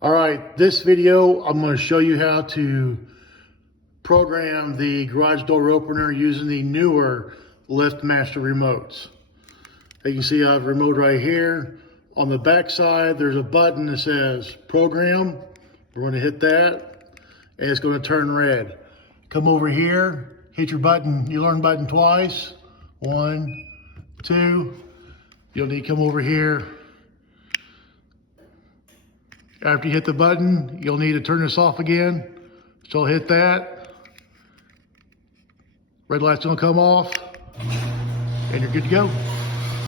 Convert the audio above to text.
All right, this video, I'm going to show you how to program the garage door opener using the newer Liftmaster remotes. You can see I have a remote right here. On the back side, there's a button that says program. We're going to hit that and it's going to turn red. Come over here, hit your button, your learn button twice. 1, 2. You'll need to come over here. After you hit the button, you'll need to turn this off again. So hit that. Red light's gonna come off and you're good to go.